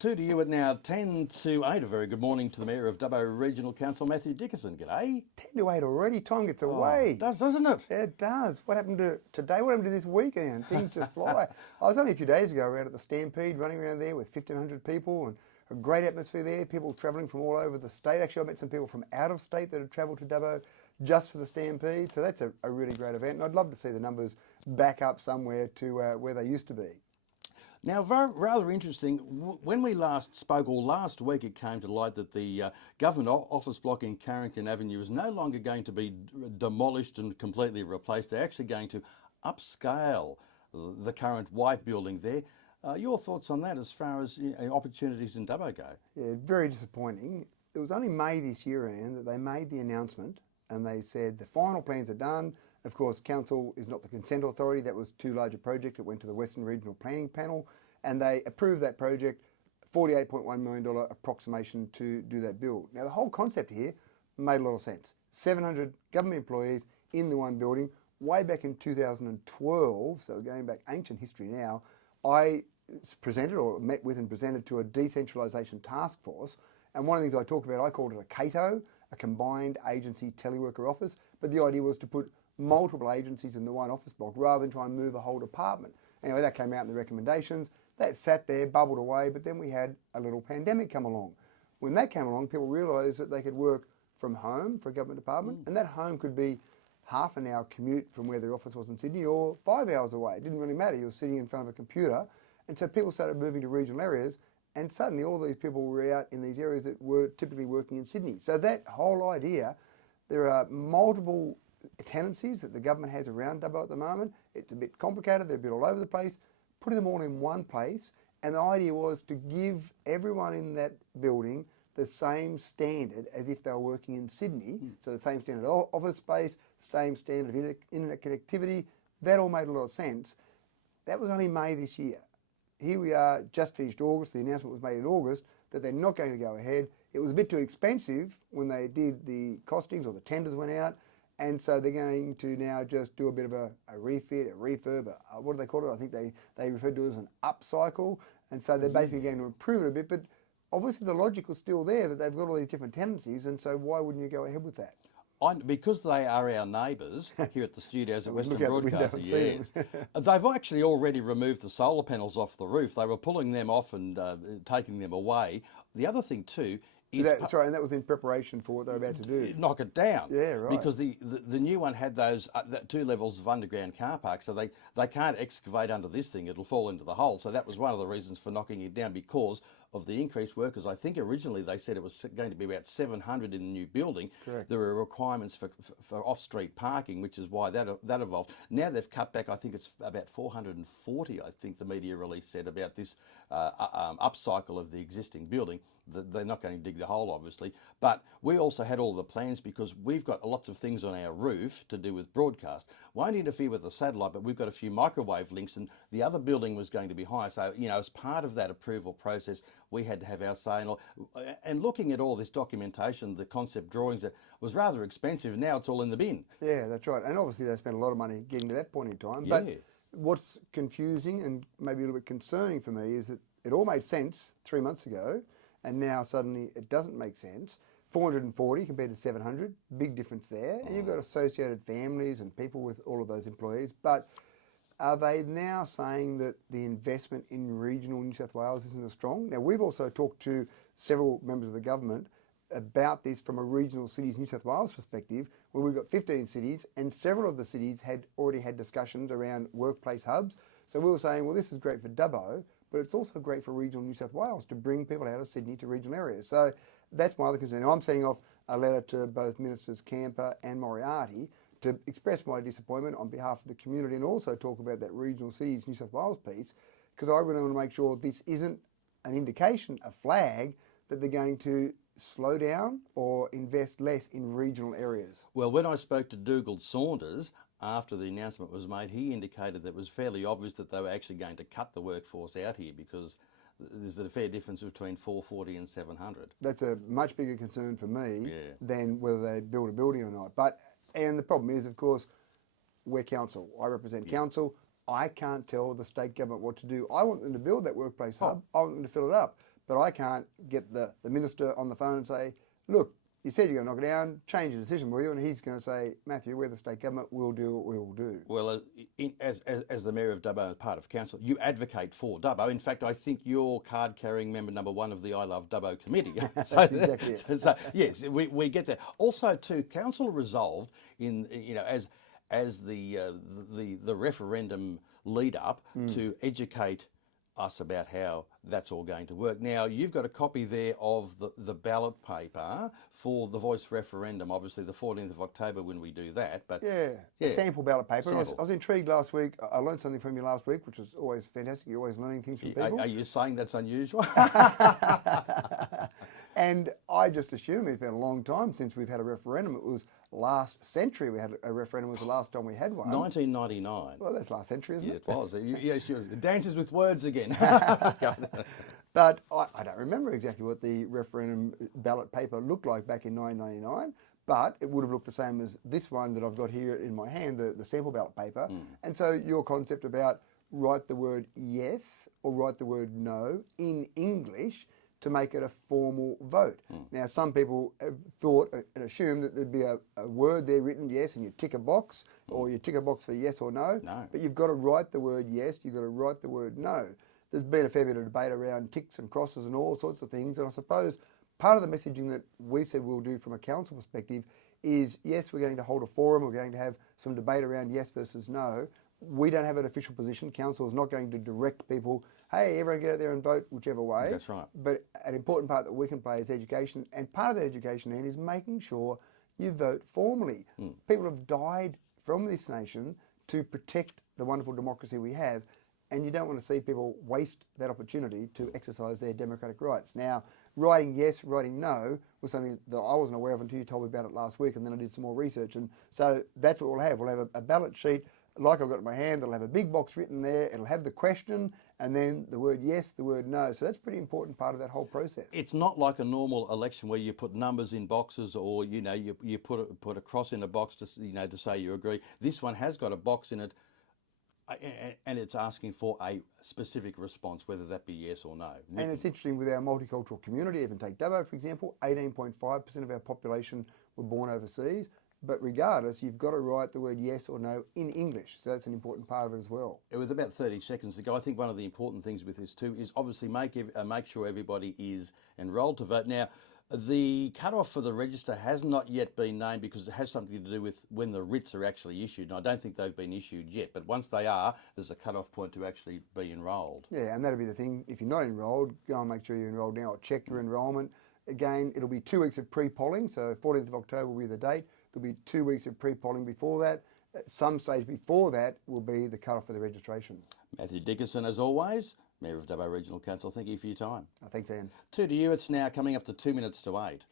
Two to you at now 10 to 8. A very good morning to the Mayor of Dubbo Regional Council, Matthew Dickerson. G'day. 10 to 8 already. Time gets Oh, away. it does, doesn't it? Yeah, it does. What happened to today? What happened to this weekend? Things just fly. I was only a few days ago around at the Stampede, running around there with 1,500 people and a great atmosphere there. People travelling from all over the state. Actually, I met some people from out of state that had travelled to Dubbo just for the Stampede. So that's a really great event. And I'd love to see the numbers back up somewhere to where they used to be. Now, rather interesting, when we last spoke, or last week, it came to light that the government office block in Carrington Avenue is no longer going to be demolished and completely replaced. They're actually going to upscale the current white building there. Your thoughts on that as far as opportunities in Dubbo go? Yeah, very disappointing. It was only May this year, Ian, that they made the announcement and they said the final plans are done. Of course, council is not the consent authority. That was too large a project. It went to the Western Regional Planning Panel and they approved that project, $48.1 million approximation to do that build. Now, the whole concept here made a lot of sense. 700 government employees in the one building. Way back in 2012, so going back ancient history now, I presented or met with and presented to a decentralisation task force. And one of the things I talked about, I called it a CATO, a combined agency teleworker office. But the idea was to put multiple agencies in the one office block rather than try and move a whole department. Anyway, that came out in the recommendations. That sat there, bubbled away, but then we had a little pandemic come along. When that came along, people realised that they could work from home for a government department, and that home could be half an hour commute from where their office was in Sydney or 5 hours away. It didn't really matter. You were sitting in front of a computer. And so people started moving to regional areas, and suddenly all these people were out in these areas that were typically working in Sydney. So that whole idea, there are multiple tenancies that the government has around Dubbo at the moment. It's a bit complicated, they're a bit all over the place. Putting them all in one place, and the idea was to give everyone in that building the same standard as if they were working in Sydney. So the same standard of office space, same standard of internet connectivity. That all made a lot of sense. That was only May this year. Here we are, just finished August. The announcement was made in August that they're not going to go ahead. It was a bit too expensive when they did the costings or the tenders went out. And so they're going to now just do a bit of a refit, a refurb, what do they call it? I think they referred to it as an upcycle. And so they're basically going to improve it a bit. But obviously the logic was still there that they've got all these different tenancies. And so why wouldn't you go ahead with that? Because they are our neighbours here at the studios at Western Look out the window Broadcasting, and see yes. them. They've actually already removed the solar panels off the roof. They were pulling them off and taking them away. The other thing too is... That's right, and that was in preparation for what they're about to do. Knock it down. Yeah, right. Because the new one had those 2 levels of underground car park, so they can't excavate under this thing. It'll fall into the hole. So that was one of the reasons for knocking it down, because of the increased workers. I think originally they said it was going to be about 700 in the new building. Correct. There were requirements for off-street parking, which is why that evolved. Now they've cut back, I think it's about 440, I think the media release said, about this upcycle of the existing building. They're not going to dig the hole, obviously. But we also had all the plans because we've got lots of things on our roof to do with broadcast. Won't interfere with the satellite, but we've got a few microwave links, and the other building was going to be higher. So, as part of that approval process, we had to have our say. And looking at all this documentation, the concept drawings, it was rather expensive. Now it's all in the bin. Yeah, that's right. And obviously they spent a lot of money getting to that point in time. Yeah. But what's confusing and maybe a little bit concerning for me is that it all made sense 3 months ago, and now suddenly it doesn't make sense. 440 compared to 700, big difference there. And you've got associated families and people with all of those employees. But are they now saying that the investment in regional New South Wales isn't as strong? Now, we've also talked to several members of the government about this from a regional cities New South Wales perspective, where we've got 15 cities and several of the cities had already had discussions around workplace hubs. So we were saying, well, this is great for Dubbo, but it's also great for regional New South Wales to bring people out of Sydney to regional areas. So that's my other concern. I'm sending off a letter to both Ministers Camper and Moriarty to express my disappointment on behalf of the community and also talk about that regional cities New South Wales piece, because I really want to make sure this isn't an indication, a flag, that they're going to slow down or invest less in regional areas. Well, when I spoke to Dougal Saunders after the announcement was made, he indicated that it was fairly obvious that they were actually going to cut the workforce out here because there's a fair difference between 440 and 700. That's a much bigger concern for me than whether they build a building or not. And the problem is, of course, we're council. I represent council. I can't tell the state government what to do. I want them to build that workplace hub. I want them to fill it up. but I can't get the minister on the phone and say, look, you said you're going to knock it down, change your decision, will you? And he's going to say, Matthew, we're the state government, we'll do what we will do. Well, as the Mayor of Dubbo and part of Council, you advocate for Dubbo. In fact, I think you're card-carrying member number 1 of the I Love Dubbo committee. That's exactly it. So, yes, we get that. Also, too, Council resolved as the referendum lead up to educate us about how that's all going to work. Now, you've got a copy there of the ballot paper for the voice referendum, obviously the 14th of October when we do that. But the sample ballot paper. Sample. I was intrigued last week. I learned something from you last week, which was always fantastic. You're always learning things from people. Are you saying that's unusual? And I just assume it's been a long time since we've had a referendum. It was last century we had a referendum, was the last time we had one. 1999. Well, that's last century, isn't it? It was. Yes, sure. Dances with words again. But I don't remember exactly what the referendum ballot paper looked like back in 1999, but it would have looked the same as this one that I've got here in my hand, the sample ballot paper. And so your concept about write the word yes or write the word no in English to make it a formal vote. Now, some people have thought and assumed that there'd be a word there written yes and you tick a box, or you tick a box for yes or no. No. But you've got to write the word yes, you've got to write the word no. There's been a fair bit of debate around ticks and crosses and all sorts of things, and I suppose part of the messaging that we said we'll do from a council perspective is, yes, we're going to hold a forum, we're going to have some debate around yes versus no. We don't have an official position. Council is not going to direct people, hey, everyone get out there and vote whichever way. That's right. But an important part that we can play is education, and part of that education then is making sure you vote formally. People have died from this nation to protect the wonderful democracy we have, and you don't want to see people waste that opportunity to exercise their democratic rights. Now, writing yes, writing no was something that I wasn't aware of until you told me about it last week, and then I did some more research. And so that's what we'll have. We'll have a ballot sheet like I've got in my hand. It'll have a big box written there. It'll have the question and then the word yes, the word no. So that's a pretty important part of that whole process. It's not like a normal election where you put numbers in boxes, or you put a cross in a box to to say you agree. This one has got a box in it, and it's asking for a specific response, whether that be yes or no. And it's interesting with our multicultural community. Even take Dubbo, for example, 18.5% of our population were born overseas. But regardless, you've got to write the word yes or no in English. So that's an important part of it as well. With about 30 seconds to go, I think one of the important things with this too is obviously make sure everybody is enrolled to vote. Now, the cut-off for the register has not yet been named because it has something to do with when the writs are actually issued. And I don't think they've been issued yet. But once they are, there's a cut-off point to actually be enrolled. Yeah, and that'll be the thing. If you're not enrolled, go and make sure you're enrolled now or check your enrolment. Again, it'll be 2 weeks of pre-polling. So 14th of October will be the date. There'll be 2 weeks of pre-polling before that. At some stage before that will be the cut-off for the registration. Matthew Dickinson, as always, Mayor of Dubbo Regional Council, thank you for your time. Thanks, Ian. 2 to you. It's now coming up to 2 minutes to 8.